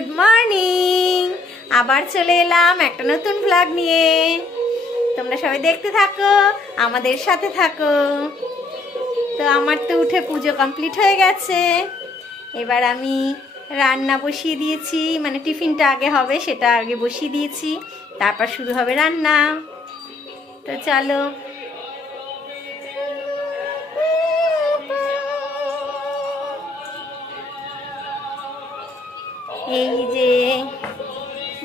Good morning. আবার চলে এলাম একটা নতুন ব্লগ নিয়ে। তোমরা সবাই দেখতে থাকো, আমাদের সাথে থাকো। তো আমার তো উঠে পুজো কমপ্লিট হয়ে গেছে। এবার আমি রান্না বসিয়ে দিয়েছি, মানে টিফিনটা আগে হবে সেটা আগে বসিয়ে দিয়েছি, তারপর শুরু হবে রান্না। তো চলো। এই যে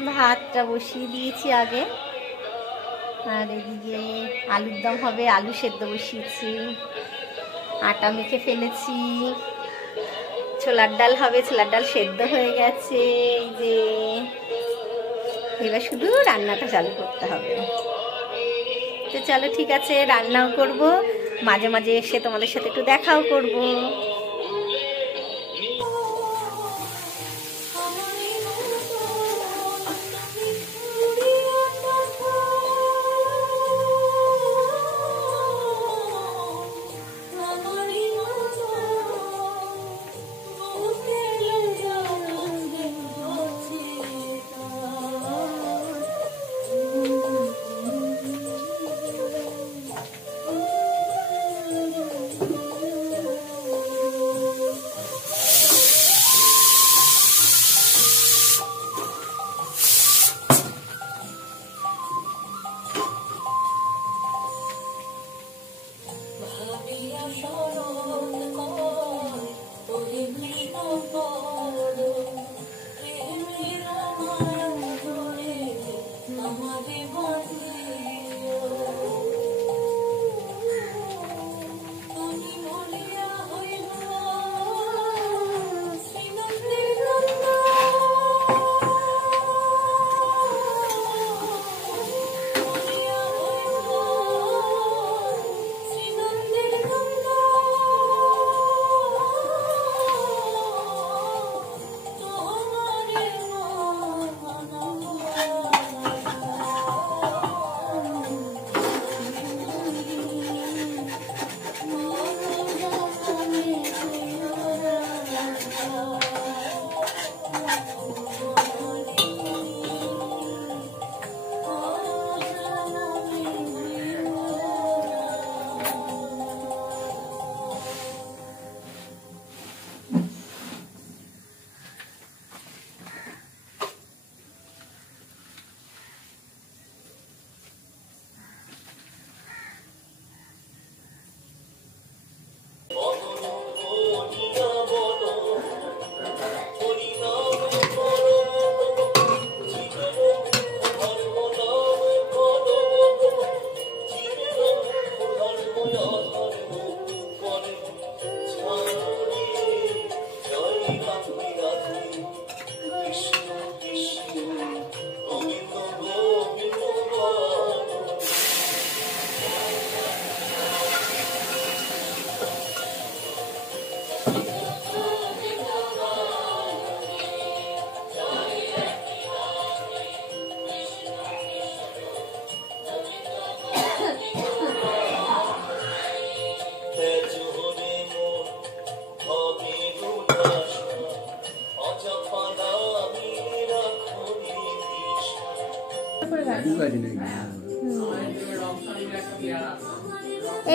ভাতটা বসিয়ে দিয়েছি আগে, আর এদিকে আলুর দম হবে, আলু সেদ্ধ বসিয়েছি, আটা মেখে ফেলেছি, ছোলার ডাল হবে, ছোলার ডাল সেদ্ধ হয়ে গেছে। এই যে এবার শুধু রান্নাটা চালু করতে হবে। তো চলো ঠিক আছে, রান্নাও করব, মাঝে মাঝে এসে তোমাদের সাথে একটু দেখাও করব।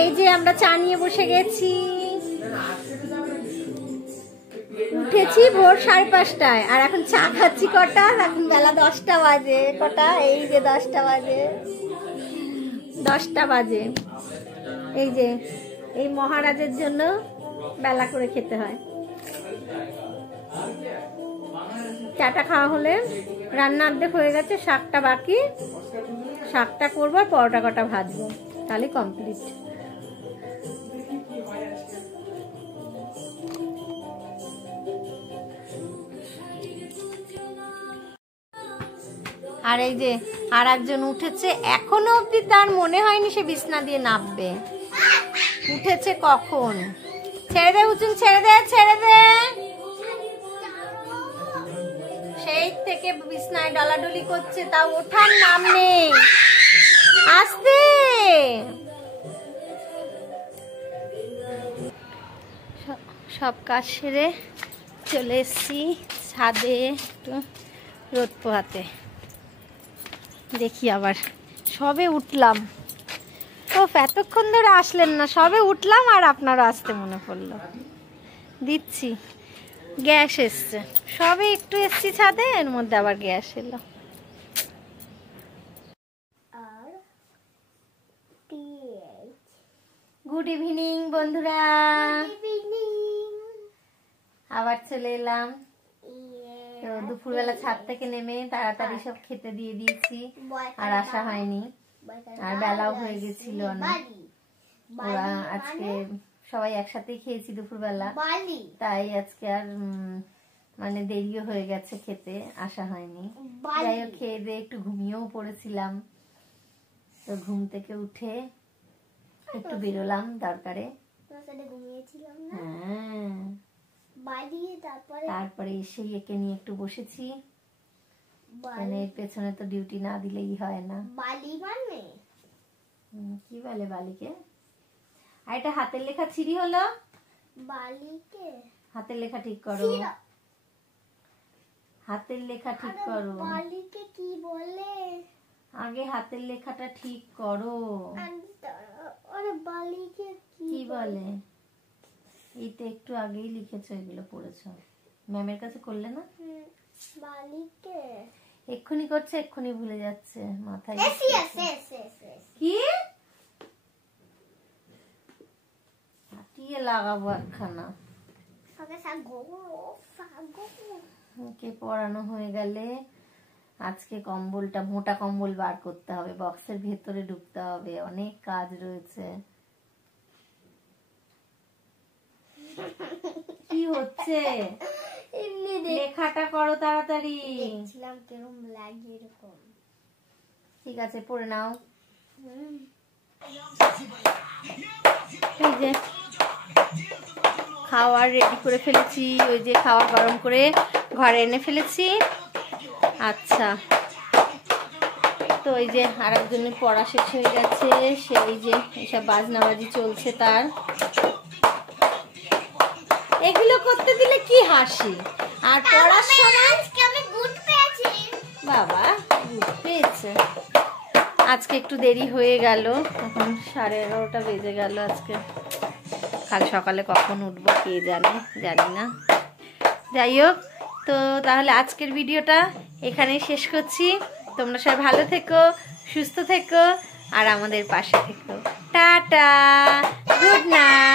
এই যে আমরা চা নিয়ে বসে গেছি, উঠেছি ভোর 5:30টায়, আর এখন চা খাচ্ছি কটা, এখন বেলা 10টা বাজে। কটা? এই যে 10টা বাজে, 10টা বাজে। এই যে এই মহারাজের জন্য বেলা করে খেতে হয়। চাটা খাওয়া হলে রান্না অর্ধেক হয়ে গেছে, শাকটা বাকি, শাকটা করবো আর পরোটা কটা ভাজবো, তাহলে কমপ্লিট। আর এই যে আর একজন উঠেছে, এখনো অব্দি তার মনে হয়নি সে বিছনা দিয়ে নামবে। উঠেছে কখন? ছেড়ে দে হুচুন, ছেড়ে দে, ছেড়ে দে। সেই থেকে বিছনায় ডলাডলি করছে, তাও ওঠার নাম নেই। আস্তে। সব কাজ সেরে চলে এসেছি ছাদে একটু রোদ পোহাতে। দেখি আবার সবে উঠলাম, তো এতক্ষণ ধরে আসলেন না, সবে উঠলাম আর আপনারও আসতে মনে পড়লো। দিচ্ছি, গ্যাস এসছে, সবে একটু এসছি ছাদে, এর মধ্যে আবার গ্যাস এলো। গুড ইভিনিং বন্ধুরা, আবার চলে এলাম। তো দুপুরবেলা ছাদ থেকে নেমে তাড়াতাড়ি সব খেতে দিয়ে দিয়েছি, আর আসা হয়নি, আর বেলাও হয়ে গেছিল অনেক। ওরা আজকে সবাই একসাথেই খেয়েছি দুপুরবেলা, তাই আজকে আর মানে দেরিও হয়ে গেছে, খেতে আসা হয়নি। যাই হোক, খেয়ে দিয়ে একটু ঘুমিয়েও পড়েছিলাম। তো ঘুম থেকে উঠে একটু বেরোলাম দরকারে। হ্যাঁ, তারপরে এসে একে নিয়ে একটু বসেছি, মানে এর পেছনে তো ডিউটি না দিলেই হয় না। কি বলে বালিকে? আর এটা হাতের লেখা ছিরি হলো, বালিকে হাতের লেখা ঠিক করো, হাতের লেখা ঠিক করো। বালিকে কি বলে? আগে হাতের লেখাটা ঠিক করো। বালিকে কি বলে? এইটা একটু আগেই লিখেছো, এগুলো পড়েছো, ম্যামের কাছে করলে না? বালিকে এক্ষুনি করছে, এক্ষুনি ভুলে যাচ্ছে, মাথায় কি লাগাবো একখানা। ওকে পড়ানো হয়ে গেলে আজকে কম্বলটা, মোটা কম্বল বার করতে হবে, বক্সের ভেতরে ঢুকতে হবে, অনেক কাজ রয়েছে। কি হচ্ছে? লেখাটা করো তাড়াতাড়ি। ঠিক আছে, পড়ে নাও। এই যে খাওয়ার রেডি করে ফেলেছি, ওই যে খাওয়ার গরম করে ঘরে এনে ফেলেছি। আচ্ছা, তো ওই যে আর একজনের পড়া শেষ হয়ে গেছে, সেই যে এসব বাজনাবাজি চলছে তার। এগুলো করতে দিলে কি হাসি, আর পড়ার সময় বাবা গুড পেয়েছে। আজকে একটু দেরি হয়ে গেল, এখন 11:30 বেজে গেল আজকে। কাল সকালে কখন উঠবো কে জানে, জানি না। যাই হোক, তো তাহলে আজকের ভিডিওটা এখানেই শেষ করছি। তোমরা সবাই ভালো থেকো, সুস্থ থেকো, আর আমাদের পাশে থেকো। Tata, good night.